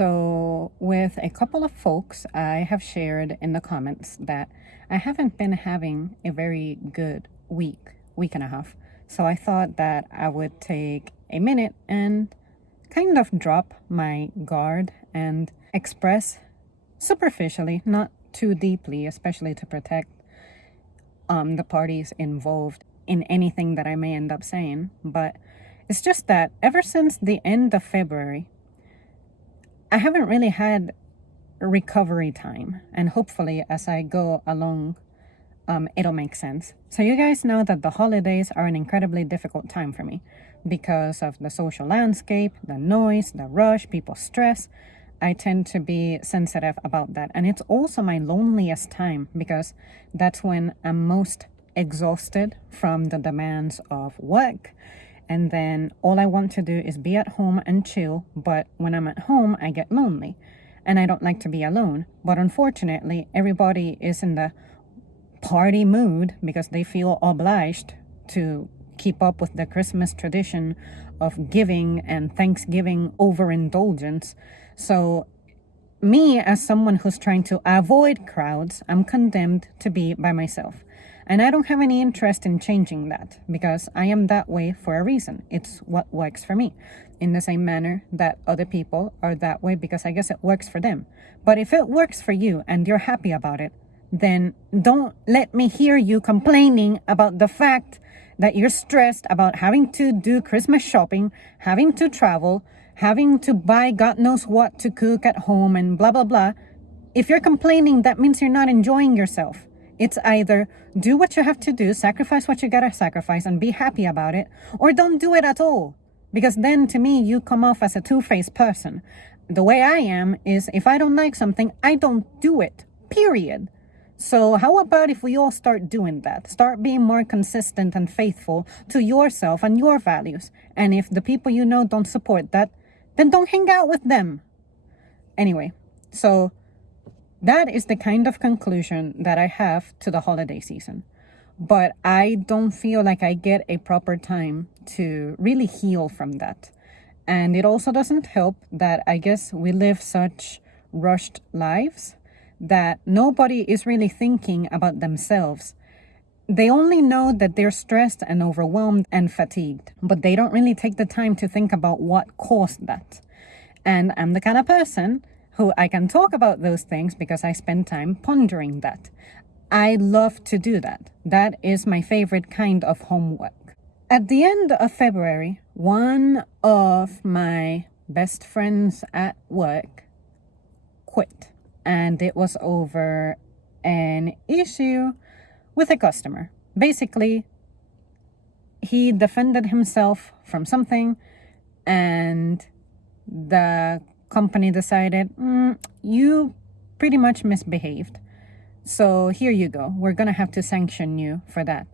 So, with a couple of folks, I have shared in the comments that I haven't been having a very good week and a half. So, I thought that I would take a minute and kind of drop my guard and express superficially, not too deeply, especially to protect the parties involved in anything that I may end up saying. But it's just that ever since the end of February, I haven't really had recovery time, and hopefully as I go along, it'll make sense. So you guys know that the holidays are an incredibly difficult time for me because of the social landscape, the noise, the rush, people's stress. I tend to be sensitive about that. And it's also my loneliest time because that's when I'm most exhausted from the demands of work. And then all I want to do is be at home and chill. But when I'm at home, I get lonely and I don't like to be alone. But unfortunately, everybody is in the party mood because they feel obliged to keep up with the Christmas tradition of giving and Thanksgiving overindulgence. So me, as someone who's trying to avoid crowds, I'm condemned to be by myself. And I don't have any interest in changing that because I am that way for a reason. It's what works for me. In the same manner that other people are that way because I guess it works for them. But if it works for you and you're happy about it, then don't let me hear you complaining about the fact that you're stressed about having to do Christmas shopping, having to travel, having to buy God knows what to cook at home and blah, blah, blah. If you're complaining, that means you're not enjoying yourself. It's either do what you have to do, sacrifice what you gotta sacrifice and be happy about it, or don't do it at all. Because then to me, you come off as a two-faced person. The way I am is if I don't like something, I don't do it, period. So how about if we all start doing that? Start being more consistent and faithful to yourself and your values. And if the people you know don't support that, then don't hang out with them. Anyway, so that is the kind of conclusion that I have to the holiday season. But I don't feel like I get a proper time to really heal from that. And it also doesn't help that I guess we live such rushed lives that nobody is really thinking about themselves. They only know that they're stressed and overwhelmed and fatigued, but they don't really take the time to think about what caused that. And I'm the kind of person who I can talk about those things because I spend time pondering that. I love to do that. That is my favorite kind of homework. At the end of February, one of my best friends at work quit. And it was over an issue with a customer. Basically, he defended himself from something and the company decided, you pretty much misbehaved. So here you go. We're going to have to sanction you for that.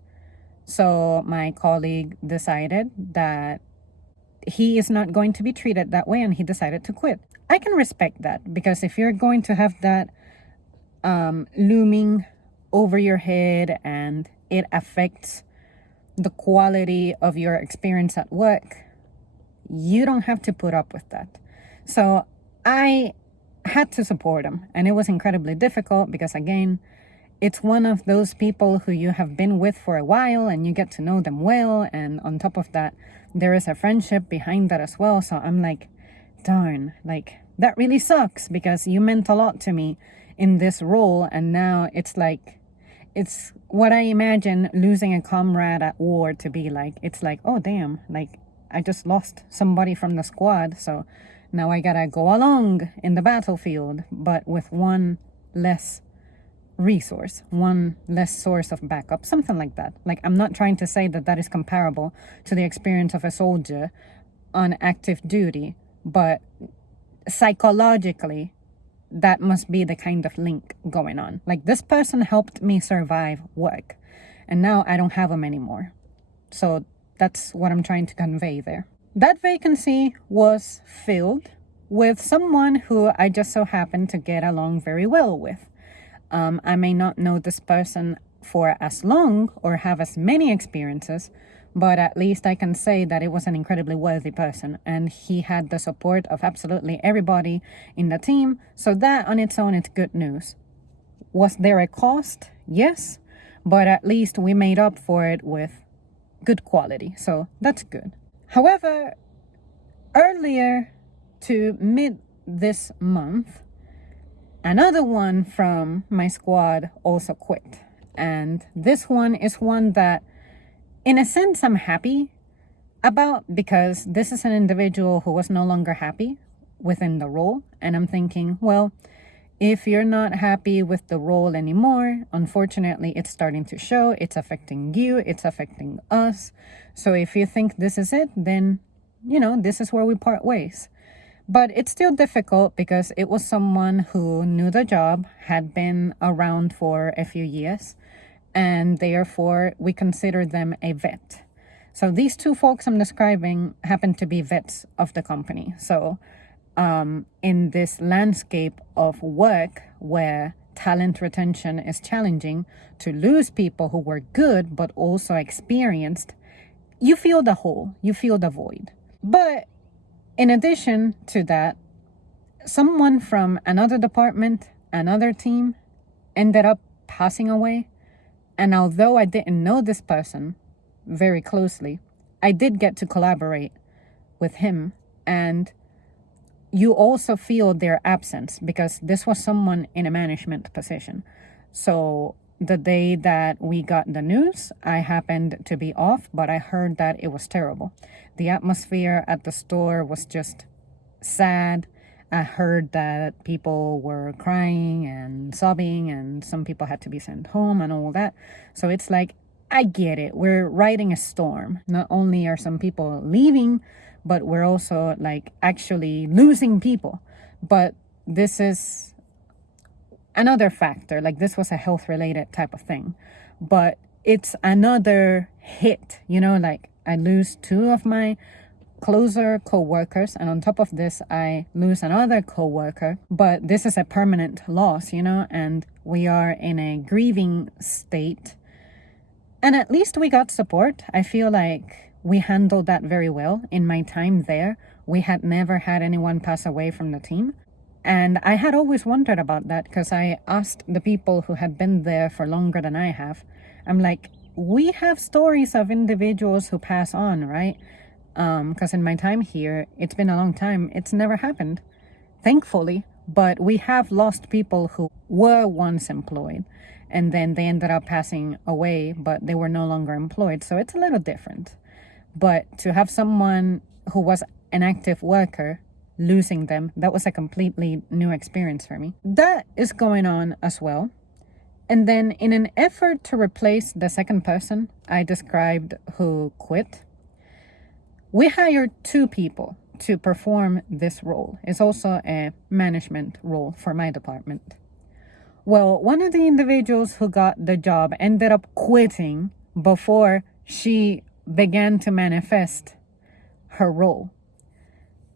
So my colleague decided that he is not going to be treated that way and he decided to quit. I can respect that because if you're going to have that looming over your head and it affects the quality of your experience at work, you don't have to put up with that. So I had to support him and it was incredibly difficult because again, it's one of those people who you have been with for a while and you get to know them well. And on top of that, there is a friendship behind that as well. So I'm like, darn, like that really sucks because you meant a lot to me in this role. And now it's like, it's what I imagine losing a comrade at war to be like. It's like, oh, damn, like I just lost somebody from the squad. So now I gotta go along in the battlefield, but with one less resource, one less source of backup, something like that. Like, I'm not trying to say that that is comparable to the experience of a soldier on active duty, but psychologically, that must be the kind of link going on. Like, this person helped me survive work, and now I don't have them anymore. So that's what I'm trying to convey there. That vacancy was filled with someone who I just so happened to get along very well with. I may not know this person for as long or have as many experiences, but at least I can say that it was an incredibly worthy person, and he had the support of absolutely everybody in the team. So that on its own, it's good news. Was there a cost? Yes, but at least we made up for it with good quality. So that's good. However, earlier to mid this month, another one from my squad also quit. And this one is one that, in a sense, I'm happy about, because this is an individual who was no longer happy within the role. And I'm thinking, well, if you're not happy with the role anymore, unfortunately, it's starting to show. It's affecting you. It's affecting us. So if you think this is it, then, this is where we part ways. But it's still difficult because it was someone who knew the job, had been around for a few years, and therefore we consider them a vet. So these two folks I'm describing happen to be vets of the company. So in this landscape of work where talent retention is challenging, to lose people who were good but also experienced, you feel the hole, you feel the void. But in addition to that, someone from another department, another team, ended up passing away. And although I didn't know this person very closely, I did get to collaborate with him. And you also feel their absence because this was someone in a management position. So the day that we got the news, I happened to be off, but I heard that it was terrible. The atmosphere at the store was just sad. I heard that people were crying and sobbing, and some people had to be sent home and all that. So it's like, I get it. We're riding a storm. Not only are some people leaving, but we're also like actually losing people. But this is another factor. Like, this was a health related type of thing. But it's another hit, like I lose two of my closer co-workers, and on top of this I lose another co-worker. But this is a permanent loss, and we are in a grieving state. And at least we got support. I feel like we handled that very well. In my time there, we had never had anyone pass away from the team. And I had always wondered about that because I asked the people who had been there for longer than I have. I'm like, we have stories of individuals who pass on, right? Because in my time here, it's been a long time. It's never happened, thankfully. But we have lost people who were once employed, and then they ended up passing away, but they were no longer employed. So it's a little different. But to have someone who was an active worker, losing them, that was a completely new experience for me. That is going on as well. And then in an effort to replace the second person I described who quit, we hired two people to perform this role. It's also a management role for my department. Well, one of the individuals who got the job ended up quitting before she began to manifest her role.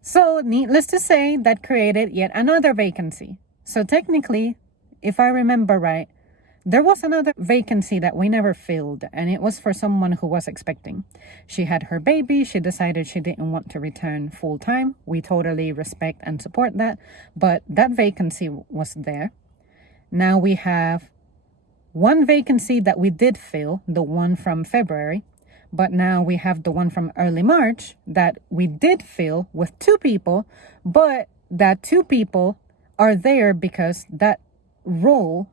So needless to say, that created yet another vacancy. So technically, if I remember right, there was another vacancy that we never filled, and it was for someone who was expecting. She had her baby. She decided she didn't want to return full time. We totally respect and support that, but that vacancy was there. Now we have one vacancy that we did fill, the one from February, but now we have the one from early March that we did fill with two people, but that two people are there because that role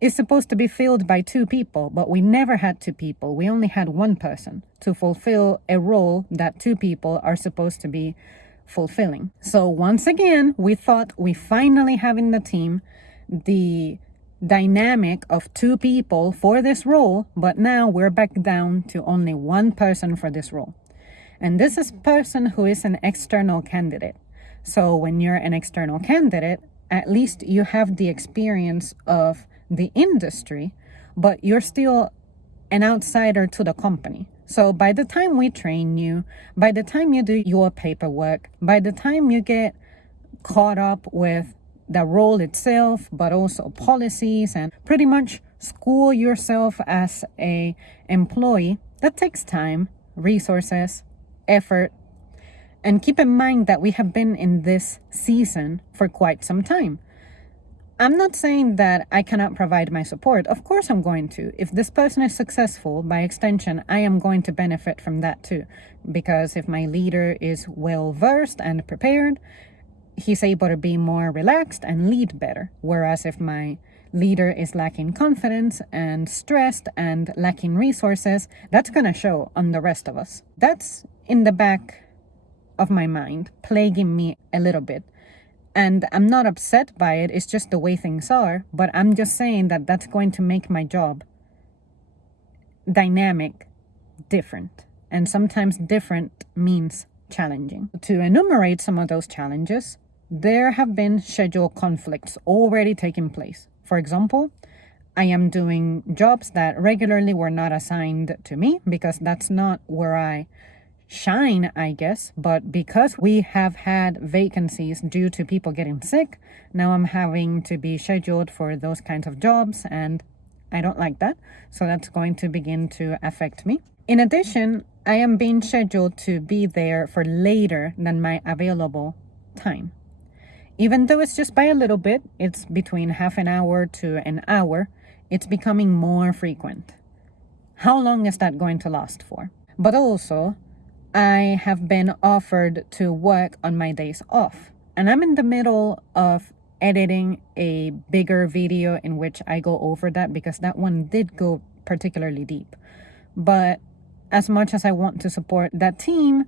is supposed to be filled by two people, but we never had two people. We only had one person to fulfill a role that two people are supposed to be fulfilling. So once again, we thought we finally have in the team the dynamic of two people for this role, but now we're back down to only one person for this role. And this is a person who is an external candidate. So when you're an external candidate, at least you have the experience of the industry, but you're still an outsider to the company. So by the time we train you, by the time you do your paperwork, by the time you get caught up with the role itself, but also policies, and pretty much school yourself as a employee, that takes time, resources, effort. And keep in mind that we have been in this season for quite some time. I'm not saying that I cannot provide my support. Of course I'm going to. If this person is successful, by extension, I am going to benefit from that too. Because if my leader is well versed and prepared, he's able to be more relaxed and lead better. Whereas if my leader is lacking confidence and stressed and lacking resources, that's going to show on the rest of us. That's in the back of my mind, plaguing me a little bit. And I'm not upset by it. It's just the way things are. But I'm just saying that that's going to make my job dynamic, different. And sometimes different means challenging. To enumerate some of those challenges, there have been schedule conflicts already taking place. For example, I am doing jobs that regularly were not assigned to me because that's not where I shine, I guess, but because we have had vacancies due to people getting sick, now I'm having to be scheduled for those kinds of jobs, and I don't like that. So that's going to begin to affect me. In addition, I am being scheduled to be there for later than my available time. Even though it's just by a little bit, it's between half an hour to an hour, it's becoming more frequent. How long is that going to last for? But also, I have been offered to work on my days off, and I'm in the middle of editing a bigger video in which I go over that because that one did go particularly deep. But as much as I want to support that team,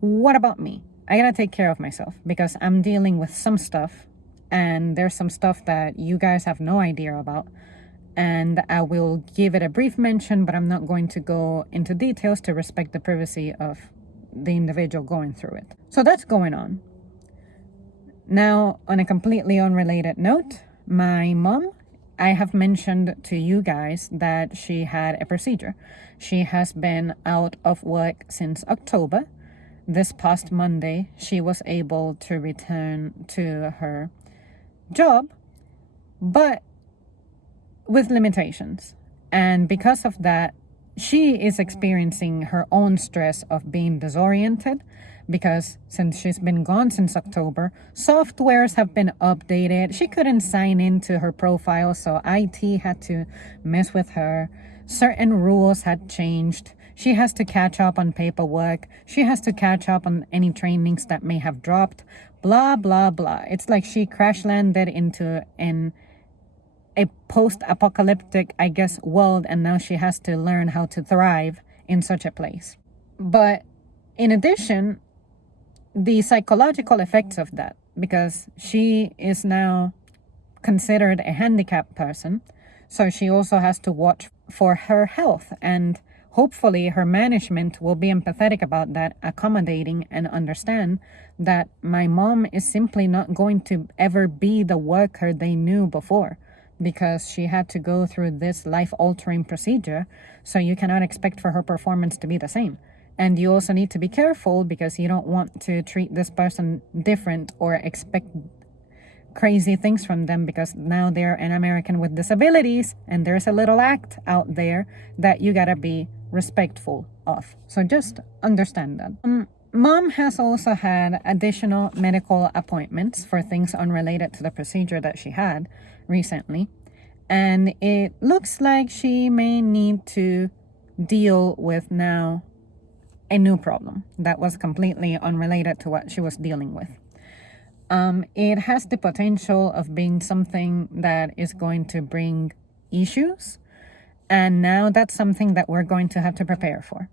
what about me? I gotta take care of myself because I'm dealing with some stuff, and there's some stuff that you guys have no idea about. And I will give it a brief mention, but I'm not going to go into details to respect the privacy of the individual going through it. So that's going on. Now, on a completely unrelated note, my mom, I have mentioned to you guys that she had a procedure. She has been out of work since October. This past Monday, she was able to return to her job, but with limitations. And because of that, she is experiencing her own stress of being disoriented because since she's been gone since October, softwares have been updated. She couldn't sign into her profile, so IT had to mess with her. Certain rules had changed. She has to catch up on paperwork. She has to catch up on any trainings that may have dropped. Blah, blah, blah. It's like she crash landed into a post-apocalyptic, I guess, world, and now she has to learn how to thrive in such a place. But in addition, the psychological effects of that, because she is now considered a handicapped person, so she also has to watch for her health, and hopefully her management will be empathetic about that, accommodating and understand that my mom is simply not going to ever be the worker they knew before, because she had to go through this life-altering procedure, so you cannot expect for her performance to be the same. And you also need to be careful because you don't want to treat this person different or expect crazy things from them because now they're an American with disabilities, and there's a little act out there that you gotta be respectful of. So just understand that. Mom has also had additional medical appointments for things unrelated to the procedure that she had recently, and it looks like she may need to deal with now a new problem that was completely unrelated to what she was dealing with. It has the potential of being something that is going to bring issues, and now that's something that we're going to have to prepare for.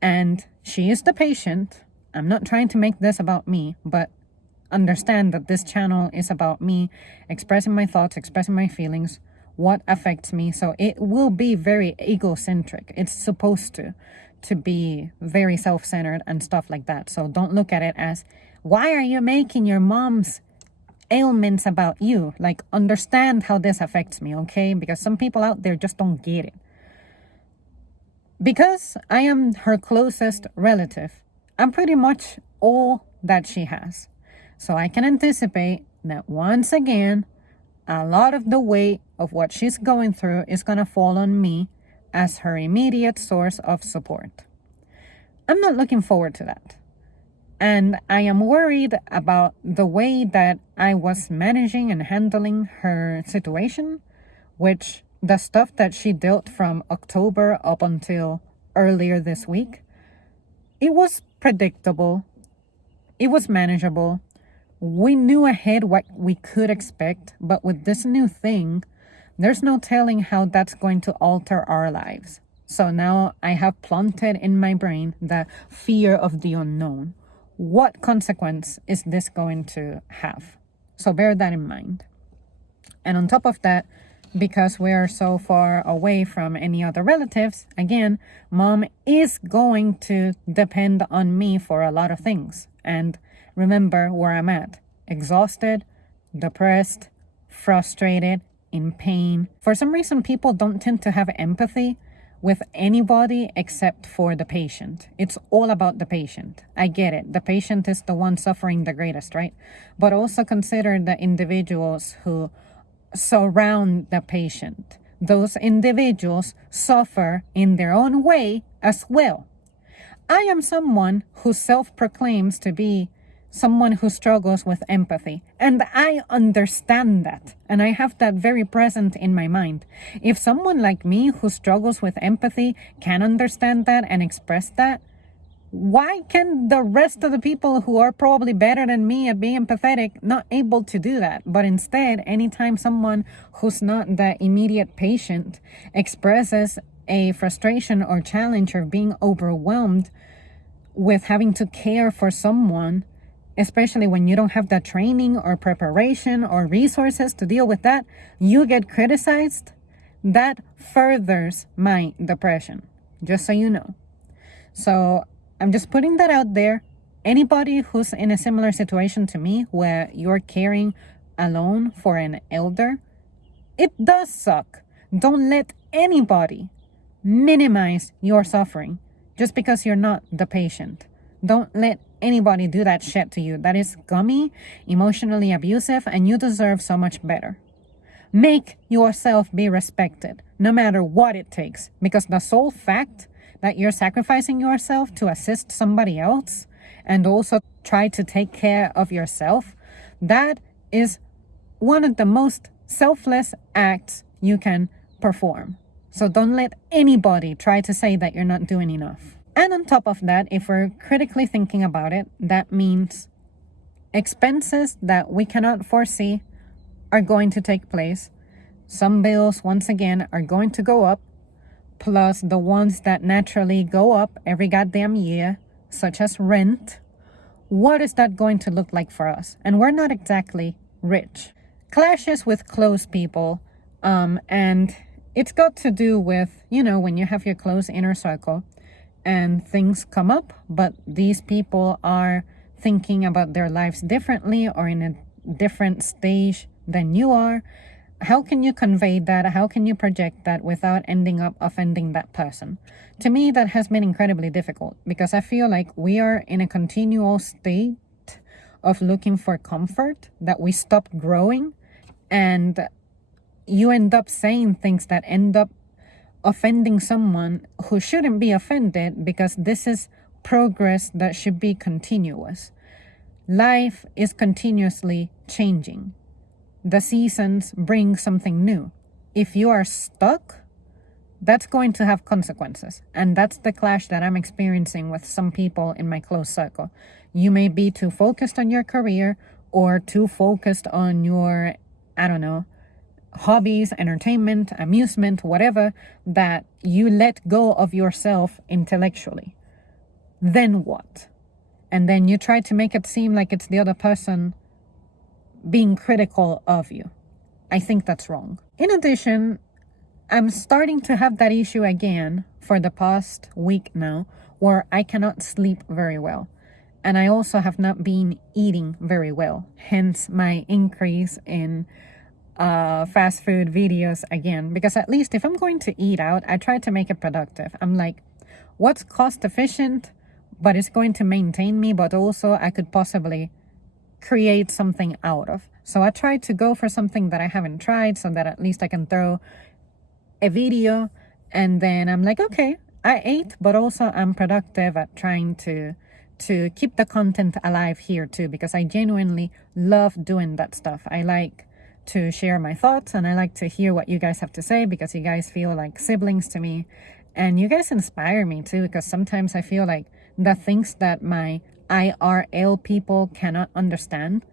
And she is the patient. I'm not trying to make this about me, but understand that this channel is about me expressing my thoughts, expressing my feelings, what affects me. So it will be very egocentric. It's supposed to be very self-centered and stuff like that. So don't look at it as, why are you making your mom's ailments about you? Like, understand how this affects me, okay? Because some people out there just don't get it. Because I am her closest relative, I'm pretty much all that she has. So I can anticipate that once again, a lot of the weight of what she's going through is going to fall on me as her immediate source of support. I'm not looking forward to that. And I am worried about the way that I was managing and handling her situation, which the stuff that she dealt from October up until earlier this week, it was predictable, it was manageable. We knew ahead what we could expect, but with this new thing, there's no telling how that's going to alter our lives. So now I have planted in my brain the fear of the unknown. What consequence is this going to have? So bear that in mind. And on top of that, because we are so far away from any other relatives, again, mom is going to depend on me for a lot of things. And remember where I'm at: exhausted, depressed, frustrated, in pain. For some reason, people don't tend to have empathy with anybody except for the patient. It's all about the patient. I get it. The patient is the one suffering the greatest, right? But also consider the individuals who surround the patient. Those individuals suffer in their own way as well. I am someone who self-proclaims to be someone who struggles with empathy, and I understand that, and I have that very present in my mind. If someone like me who struggles with empathy can understand that and express that, why can the rest of the people who are probably better than me at being empathetic not able to do that? But instead, anytime someone who's not the immediate patient expresses a frustration or challenge or being overwhelmed with having to care for someone, especially when you don't have the training or preparation or resources to deal with that, you get criticized. That furthers my depression, just so you know. So I'm just putting that out there. Anybody who's in a similar situation to me, where you're caring alone for an elder, it does suck. Don't let anybody minimize your suffering just because you're not the patient. Don't let anybody do that shit to you. That is gummy, emotionally abusive, and you deserve so much better. Make yourself be respected, no matter what it takes, because the sole fact that you're sacrificing yourself to assist somebody else and also try to take care of yourself, that is one of the most selfless acts you can perform. So don't let anybody try to say that you're not doing enough. And on top of that, if we're critically thinking about it, that means expenses that we cannot foresee are going to take place. Some bills, once again, are going to go up, plus the ones that naturally go up every goddamn year, such as rent. What is that going to look like for us? And we're not exactly rich. Clashes with close people, and it's got to do with, when you have your close inner circle and things come up, but these people are thinking about their lives differently or in a different stage than you are. How can you convey that? How can you project that without ending up offending that person? To me, that has been incredibly difficult, because I feel like we are in a continual state of looking for comfort, that we stop growing, and you end up saying things that end up offending someone who shouldn't be offended, because this is progress that should be continuous. Life is continuously changing. The seasons bring something new. If you are stuck, that's going to have consequences. And that's the clash that I'm experiencing with some people in my close circle. You may be too focused on your career or too focused on your, hobbies, entertainment, amusement, whatever, that you let go of yourself intellectually. Then what? And then you try to make it seem like it's the other person being critical of you. I think that's wrong. In addition, I'm starting to have that issue again for the past week now, where I cannot sleep very well. And I also have not been eating very well, hence my increase in fast food videos again. Because at least if I'm going to eat out, I try to make it productive. I'm like, what's cost efficient, but it's going to maintain me, but also I could possibly create something out of. So I try to go for something that I haven't tried, so that at least I can throw a video, and then I'm like, okay, I ate, but also I'm productive at trying to keep the content alive here too, because I genuinely love doing that stuff. I like to share my thoughts, and I like to hear what you guys have to say, because you guys feel like siblings to me, and you guys inspire me too, because sometimes I feel like the things that my IRL people cannot understand,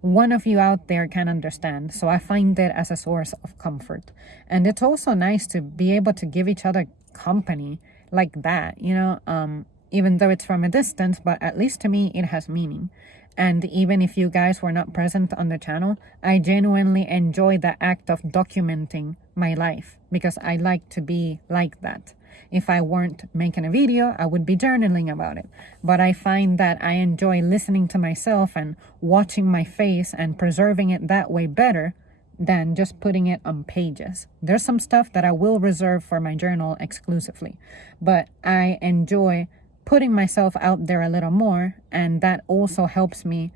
one of you out there can understand. So I find it as a source of comfort. And it's also nice to be able to give each other company like that, even though it's from a distance, but at least to me, it has meaning. And even if you guys were not present on the channel, I genuinely enjoy the act of documenting my life, because I like to be like that. If I weren't making a video, I would be journaling about it. But I find that I enjoy listening to myself and watching my face and preserving it that way better than just putting it on pages. There's some stuff that I will reserve for my journal exclusively, but I enjoy putting myself out there a little more, and that also helps me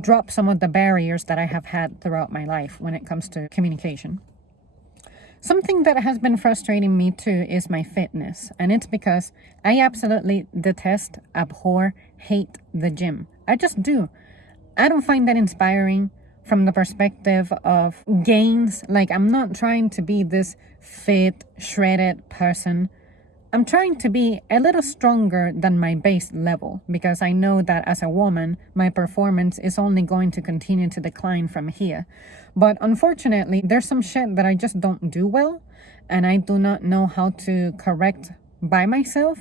drop some of the barriers that I have had throughout my life when it comes to communication. Something that has been frustrating me too is my fitness, and it's because I absolutely detest, abhor, hate the gym. I just do. I don't find that inspiring from the perspective of gains. Like, I'm not trying to be this fit, shredded person. I'm trying to be a little stronger than my base level, because I know that as a woman, my performance is only going to continue to decline from here. But unfortunately, there's some shit that I just don't do well, and I do not know how to correct by myself.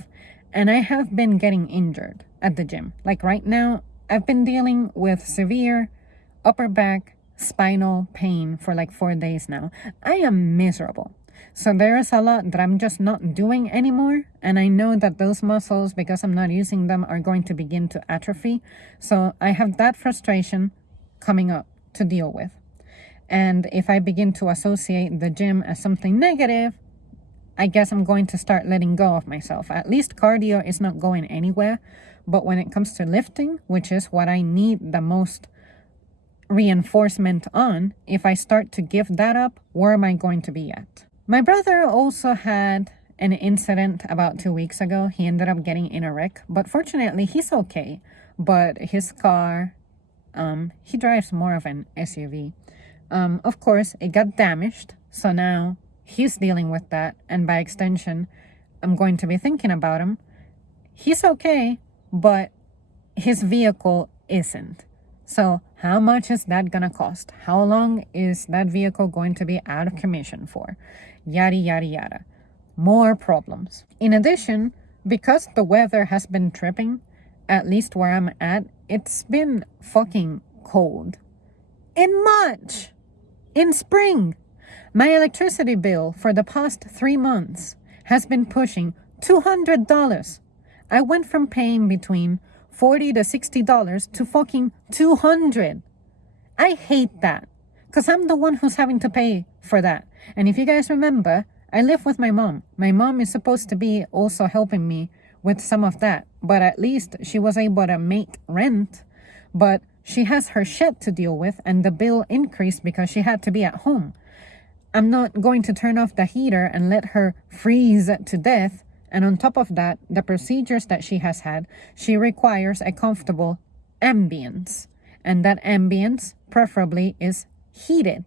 And I have been getting injured at the gym. Like right now, I've been dealing with severe upper back spinal pain for like 4 days now. I am miserable. So there is a lot that I'm just not doing anymore. And I know that those muscles, because I'm not using them, are going to begin to atrophy. So I have that frustration coming up to deal with. And if I begin to associate the gym as something negative, I guess I'm going to start letting go of myself. At least cardio is not going anywhere. But when it comes to lifting, which is what I need the most reinforcement on, if I start to give that up, where am I going to be at? My brother also had an incident about 2 weeks ago. He ended up getting in a wreck, but fortunately he's okay. But his car, he drives more of an SUV. Of course, it got damaged. So now he's dealing with that. And by extension, I'm going to be thinking about him. He's okay, but his vehicle isn't. So how much is that gonna cost? How long is that vehicle going to be out of commission for? Yada, yada, yada. More problems. In addition, because the weather has been tripping, at least where I'm at, it's been fucking cold. In March, in spring, my electricity bill for the past 3 months has been pushing $200. I went from paying between $40 to $60 to fucking $200. I hate that, because I'm the one who's having to pay for that. And if you guys remember, I live with my mom. My mom is supposed to be also helping me with some of that, but at least she was able to make rent. But she has her shit to deal with, and the bill increased because she had to be at home. I'm not going to turn off the heater and let her freeze to death. And on top of that, the procedures that she has had, she requires a comfortable ambience. And that ambience, preferably, is heated.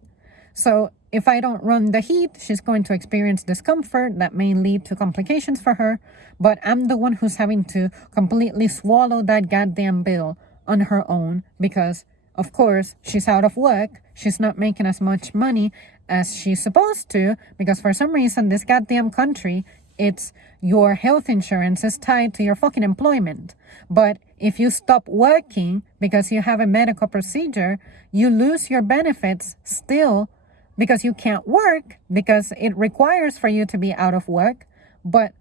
So if I don't run the heat, she's going to experience discomfort that may lead to complications for her. But I'm the one who's having to completely swallow that goddamn bill on her own, because, of course, she's out of work. She's not making as much money as she's supposed to, because for some reason, this goddamn country, it's your health insurance is tied to your fucking employment. But if you stop working because you have a medical procedure, you lose your benefits still, because you can't work, because it requires for you to be out of work. But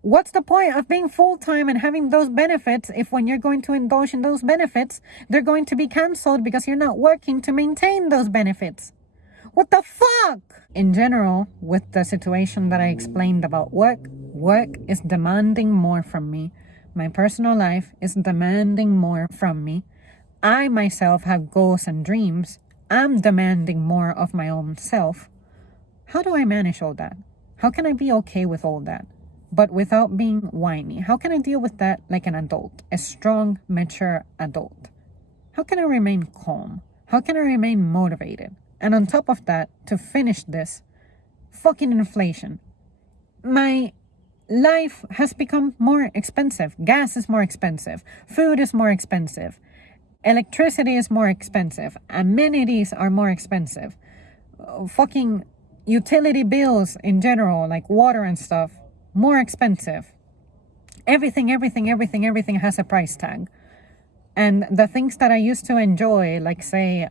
what's the point of being full-time and having those benefits if when you're going to indulge in those benefits, they're going to be canceled because you're not working to maintain those benefits? What the fuck? In general, with the situation that I explained about work is demanding more from me. My personal life is demanding more from me. I myself have goals and dreams. I'm demanding more of my own self. How do I manage all that? How can I be okay with all that? but without being whiny? How can I deal with that like an adult, a strong, mature adult? How can I remain calm? How can I remain motivated? And on top of that, to finish this, fucking inflation. My life has become more expensive. Gas is more expensive. Food is more expensive. Electricity is more expensive. Amenities are more expensive. Fucking utility bills in general, like water and stuff, more expensive. Everything has a price tag. And the things that I used to enjoy, like say,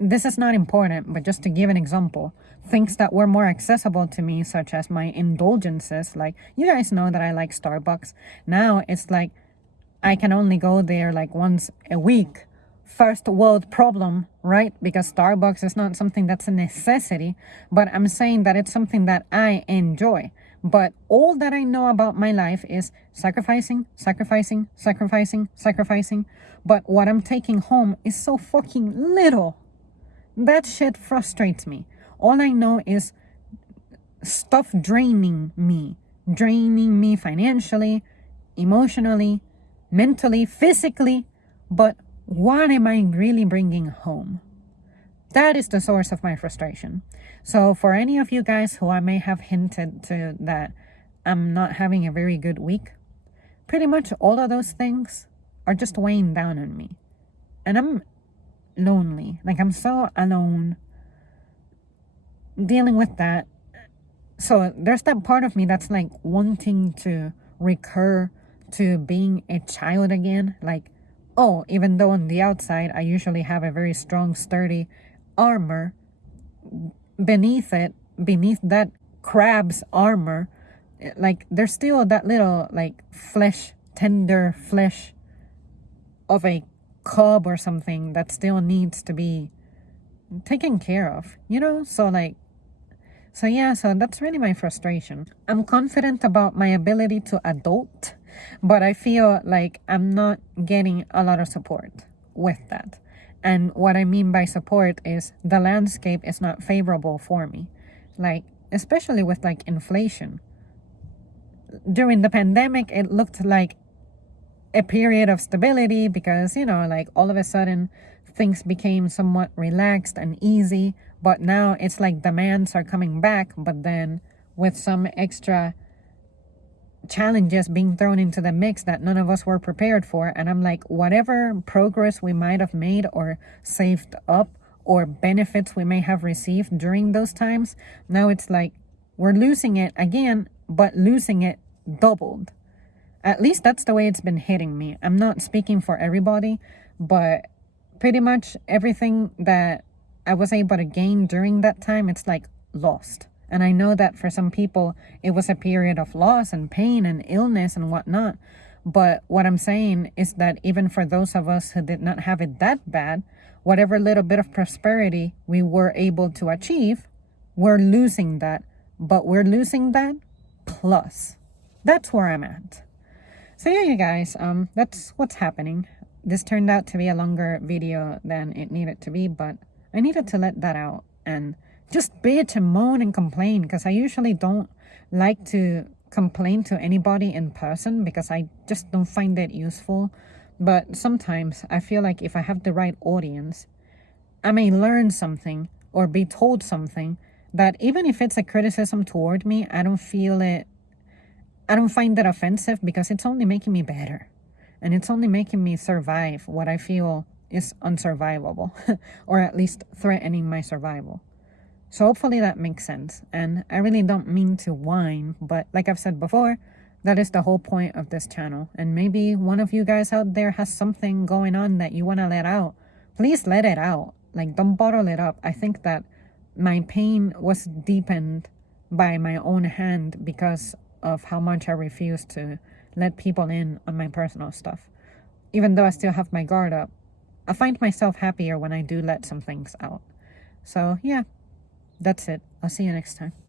this is not important, but just to give an example, things that were more accessible to me, such as my indulgences, like you guys know that I like Starbucks. Now it's like I can only go there like once a week. First world problem, right? Because Starbucks is not something that's a necessity, but I'm saying that it's something that I enjoy. But all that I know about my life is sacrificing. But what I'm taking home is so fucking little. That shit frustrates me. All I know is stuff draining me financially, emotionally, mentally, physically. But what am I really bringing home? That is the source of my frustration. So for any of you guys who I may have hinted to that I'm not having a very good week, pretty much all of those things are just weighing down on me. And I'm lonely. Like, I'm so alone dealing with that. So there's that part of me that's like wanting to recur to being a child again. Like, oh, even though on the outside I usually have a very strong, sturdy armor, beneath that crab's armor, like there's still that little like tender flesh of a cub or something that still needs to be taken care of, So that's really my frustration. I'm confident about my ability to adult, but I feel like I'm not getting a lot of support with that. And what I mean by support is the landscape is not favorable for me. Like, especially with like inflation. During the pandemic, it looked like a period of stability because, like all of a sudden things became somewhat relaxed and easy. But now it's like demands are coming back, but then with some extra challenges being thrown into the mix that none of us were prepared for. And I'm like, whatever progress we might have made or saved up or benefits we may have received during those times, now it's like we're losing it again, but losing it doubled. At least that's the way it's been hitting me. I'm not speaking for everybody, but pretty much everything that I was able to gain during that time, it's like lost. And I know that for some people, it was a period of loss and pain and illness and whatnot. But what I'm saying is that even for those of us who did not have it that bad, whatever little bit of prosperity we were able to achieve, we're losing that. But we're losing that plus. That's where I'm at. So yeah, you guys, that's what's happening. This turned out to be a longer video than it needed to be, but I needed to let that out and just bitch and moan and complain, because I usually don't like to complain to anybody in person because I just don't find it useful. But sometimes I feel like if I have the right audience, I may learn something or be told something that even if it's a criticism toward me, I don't find it offensive because it's only making me better. And it's only making me survive what I feel is unsurvivable or at least threatening my survival. So hopefully that makes sense. And I really don't mean to whine, but like I've said before, that is the whole point of this channel. And maybe one of you guys out there has something going on that you want to let out. Please let it out. Like, don't bottle it up. I think that my pain was deepened by my own hand because of how much I refuse to let people in on my personal stuff. Even though I still have my guard up, I find myself happier when I do let some things out. So yeah, that's it. I'll see you next time.